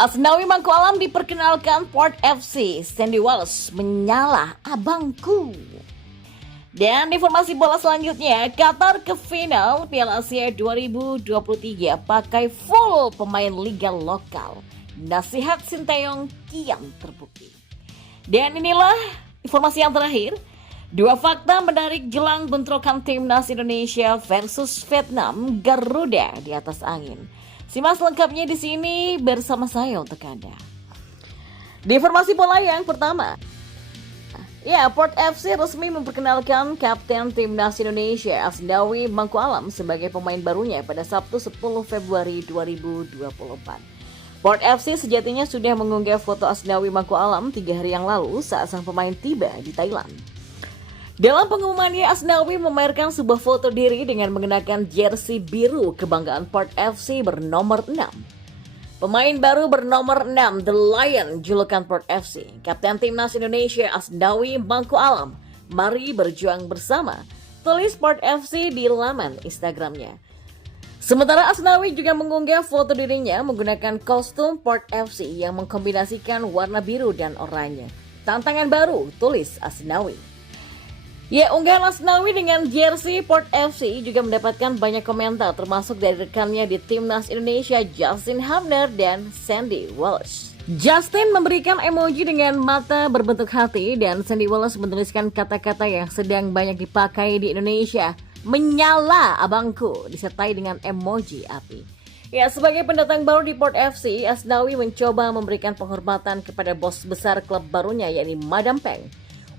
Asnawi Mangku Alam diperkenalkan Port FC. Sandy Walsh menyala abangku. Dan informasi bola selanjutnya, Qatar ke final Piala Asia 2023 pakai full pemain liga lokal. Nasihat Sinteyong kian terbukti. Dan inilah informasi yang terakhir. Dua fakta menarik jelang bentrokan timnas Indonesia versus Vietnam, Garuda di atas angin. Simak lengkapnya di sini bersama saya untuk Anda. Di informasi bola yang pertama, Port FC resmi memperkenalkan Kapten Timnas Indonesia Asnawi Mangku Alam sebagai pemain barunya pada Sabtu 10 Februari 2024. Port FC sejatinya sudah mengunggah foto Asnawi Mangku Alam 3 hari yang lalu saat sang pemain tiba di Thailand. Dalam pengumumannya, Asnawi memamerkan sebuah foto diri dengan mengenakan jersey biru kebanggaan Port FC bernomor 6. Pemain baru bernomor 6, The Lion, julukan Port FC. Kapten Timnas Indonesia Asnawi Mangku Alam, mari berjuang bersama, tulis Port FC di laman Instagramnya. Sementara Asnawi juga mengunggah foto dirinya menggunakan kostum Port FC yang mengkombinasikan warna biru dan oranye. Tantangan baru, tulis Asnawi. Unggahan Asnawi dengan jersey Port FC juga mendapatkan banyak komentar termasuk dari rekannya di Timnas Indonesia Justin Hamner dan Sandy Walsh. Justin memberikan emoji dengan mata berbentuk hati dan Sandy Walsh menuliskan kata-kata yang sedang banyak dipakai di Indonesia. Menyala abangku, disertai dengan emoji api. Sebagai pendatang baru di Port FC, Asnawi mencoba memberikan penghormatan kepada bos besar klub barunya yakni Madam Peng.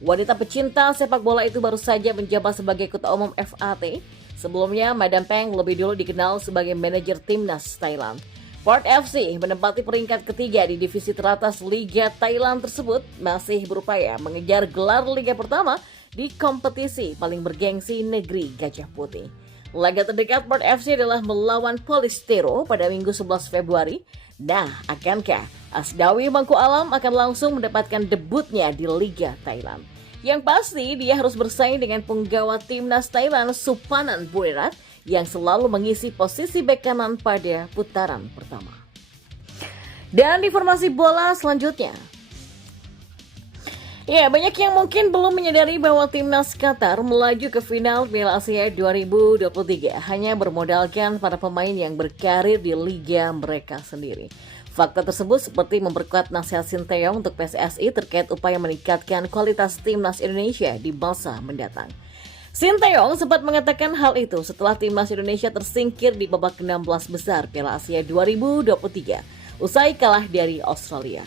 Wanita pecinta sepak bola itu baru saja menjabat sebagai Ketua Umum FAT. Sebelumnya, Madam Peng lebih dulu dikenal sebagai manajer timnas Thailand. Port FC menempati peringkat ketiga di divisi teratas Liga Thailand tersebut, masih berupaya mengejar gelar Liga pertama di kompetisi paling bergengsi negeri Gajah Putih. Laga terdekat Port FC adalah melawan Polistero pada Minggu 11 Februari. Nah, akankah Asnawi Mangku Alam akan langsung mendapatkan debutnya di Liga Thailand? Yang pasti dia harus bersaing dengan penggawa timnas Thailand Supanan Buerat yang selalu mengisi posisi bek kanan pada putaran pertama. Dan informasi bola selanjutnya. Banyak yang mungkin belum menyadari bahwa timnas Qatar melaju ke final Piala Asia 2023 hanya bermodalkan para pemain yang berkarir di liga mereka sendiri. Fakta tersebut seperti memperkuat nasihat Sinteyong untuk PSSI terkait upaya meningkatkan kualitas timnas Indonesia di masa mendatang. Sinteyong sempat mengatakan hal itu setelah timnas Indonesia tersingkir di babak 16 besar Piala Asia 2023 usai kalah dari Australia.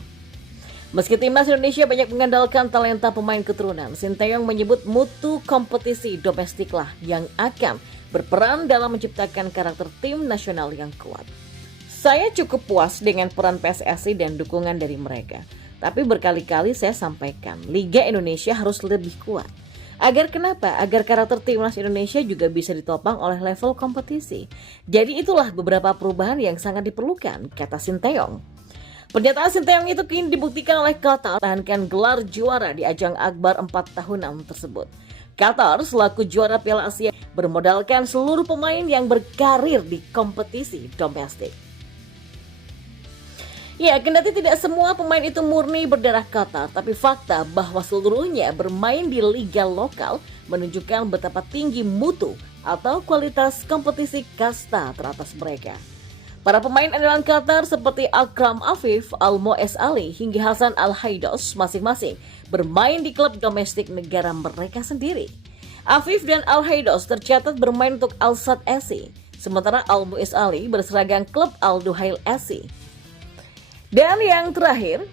Meski timnas Indonesia banyak mengandalkan talenta pemain keturunan, Sinteyong menyebut mutu kompetisi domestik lah yang akan berperan dalam menciptakan karakter tim nasional yang kuat. Saya cukup puas dengan peran PSSI dan dukungan dari mereka. Tapi berkali-kali saya sampaikan, Liga Indonesia harus lebih kuat. Agar kenapa? Agar karakter timnas Indonesia juga bisa ditopang oleh level kompetisi. Jadi itulah beberapa perubahan yang sangat diperlukan, kata Sinteyong. Pernyataan Sinteyong itu kini dibuktikan oleh Qatar tahankan gelar juara di ajang Akbar 4 tahunan tersebut. Qatar selaku juara Piala Asia bermodalkan seluruh pemain yang berkarir di kompetisi domestik. Kendati tidak semua pemain itu murni berdarah Qatar, tapi fakta bahwa seluruhnya bermain di liga lokal menunjukkan betapa tinggi mutu atau kualitas kompetisi kasta teratas mereka. Para pemain andalan Qatar seperti Akram Afif, Almoez Ali, hingga Hasan Al-Haidos masing-masing bermain di klub domestik negara mereka sendiri. Afif dan Al-Haidos tercatat bermain untuk Al-Sadd SC, sementara Almoez Ali berseragam klub Al-Duhail SC. Dan yang terakhir,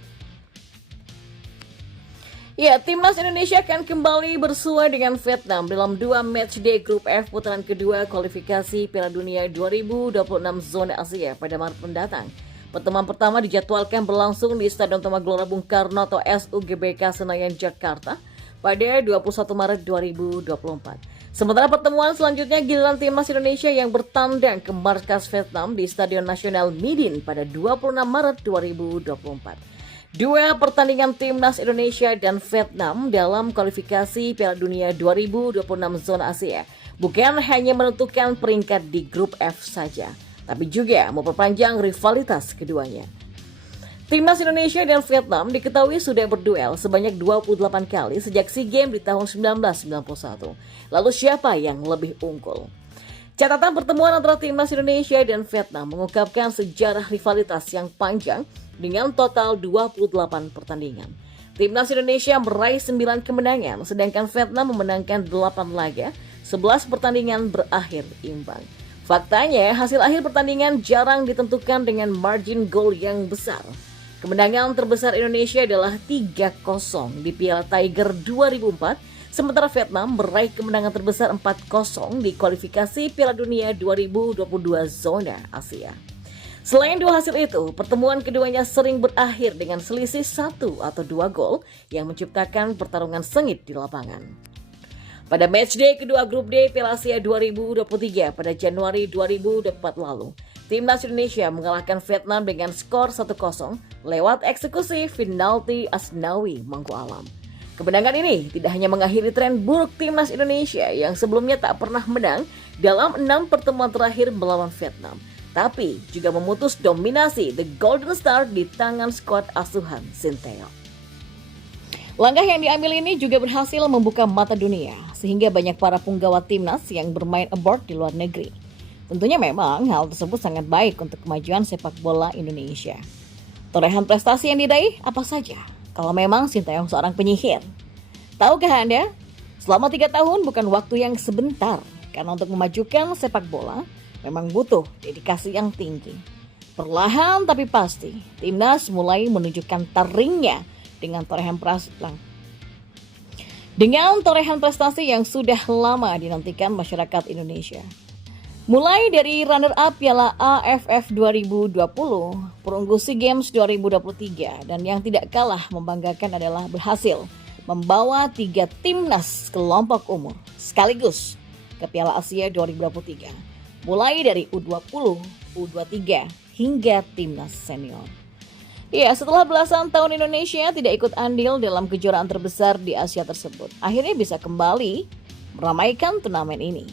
timnas Indonesia akan kembali bersua dengan Vietnam dalam 2 matchday Grup F putaran kedua kualifikasi Piala Dunia 2026 zona Asia pada Maret mendatang. Pertemuan pertama dijadwalkan berlangsung di Stadion Utama Gelora Bung Karno atau SUGBK Senayan, Jakarta pada 21 Maret 2024. Sementara pertemuan selanjutnya giliran timnas Indonesia yang bertandang ke markas Vietnam di Stadion Nasional Midin pada 26 Maret 2024. Dua pertandingan timnas Indonesia dan Vietnam dalam kualifikasi Piala Dunia 2026 zona Asia bukan hanya menentukan peringkat di grup F saja, tapi juga memperpanjang rivalitas keduanya. Timnas Indonesia dan Vietnam diketahui sudah berduel sebanyak 28 kali sejak SEA Games di tahun 1991. Lalu siapa yang lebih unggul? Catatan pertemuan antara Timnas Indonesia dan Vietnam mengungkapkan sejarah rivalitas yang panjang dengan total 28 pertandingan. Timnas Indonesia meraih 9 kemenangan, sedangkan Vietnam memenangkan 8 laga, 11 pertandingan berakhir imbang. Faktanya, hasil akhir pertandingan jarang ditentukan dengan margin gol yang besar. Kemenangan terbesar Indonesia adalah 3-0 di Piala Tiger 2004, sementara Vietnam meraih kemenangan terbesar 4-0 di kualifikasi Piala Dunia 2022 zona Asia. Selain dua hasil itu, pertemuan keduanya sering berakhir dengan selisih 1 atau 2 gol yang menciptakan pertarungan sengit di lapangan. Pada matchday kedua grup D Piala Asia 2023 pada Januari 2024 lalu, Timnas Indonesia mengalahkan Vietnam dengan skor 1-0 lewat eksekusi penalti Asnawi Mangku Alam. Kemenangan ini tidak hanya mengakhiri tren buruk Timnas Indonesia yang sebelumnya tak pernah menang dalam 6 pertemuan terakhir melawan Vietnam, tapi juga memutus dominasi The Golden Star di tangan skuad asuhan Sinteyong. Langkah yang diambil ini juga berhasil membuka mata dunia, sehingga banyak para punggawa timnas yang bermain abroad di luar negeri. Tentunya memang hal tersebut sangat baik untuk kemajuan sepak bola Indonesia. Torehan prestasi yang diraih apa saja kalau memang Sinteyong seorang penyihir? Tahukah Anda, selama 3 tahun bukan waktu yang sebentar, karena untuk memajukan sepak bola memang butuh dedikasi yang tinggi. Perlahan tapi pasti, timnas mulai menunjukkan taringnya dengan torehan prestasi yang sudah lama dinantikan masyarakat Indonesia. Mulai dari runner-up Piala AFF 2020, perunggu SEA Games 2023, dan yang tidak kalah membanggakan adalah berhasil membawa 3 timnas kelompok umur sekaligus ke Piala Asia 2023. Mulai dari U20, U23, hingga timnas senior. Ya, setelah belasan tahun Indonesia tidak ikut andil dalam kejuaraan terbesar di Asia tersebut, akhirnya bisa kembali meramaikan turnamen ini.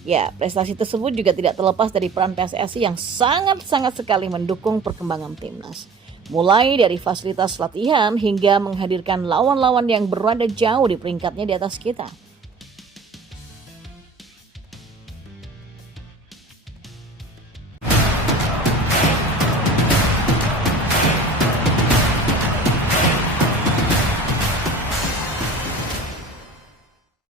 Ya, prestasi tersebut juga tidak terlepas dari peran PSSI yang sangat-sangat sekali mendukung perkembangan timnas. Mulai dari fasilitas latihan hingga menghadirkan lawan-lawan yang berada jauh di peringkatnya di atas kita.